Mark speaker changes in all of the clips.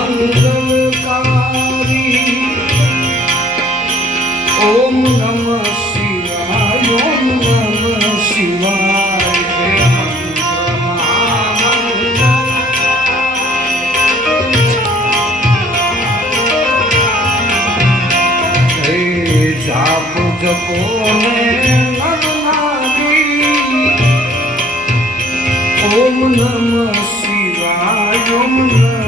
Speaker 1: મંગલકારી ઓમ નમ શિવાય ઓમ નમ શિવાય હે જાપ જપો ને ઓમ નમઃ શિવાય ઓમ નમઃ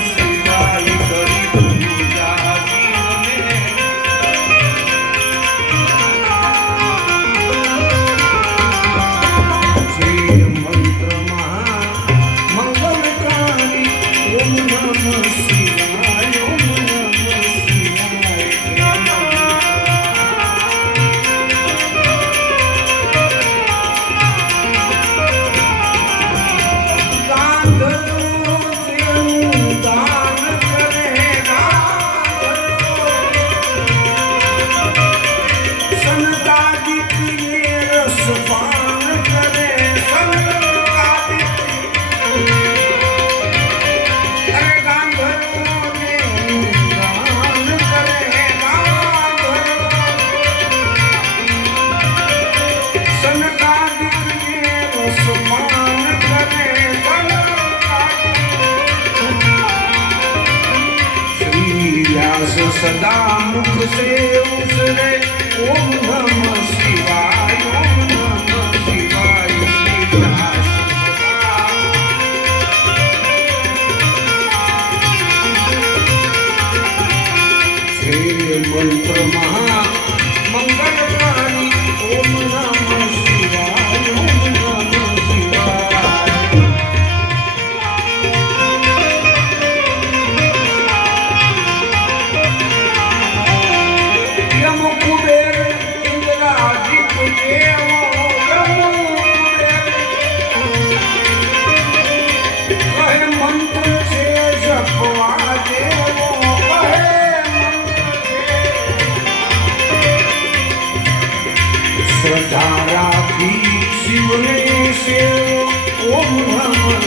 Speaker 1: सदा मुख से उसने ओम नमः शिवाय ओम नमः शिवाय मंत्र રાખી શિવને શિવ ઓમ નમઃ.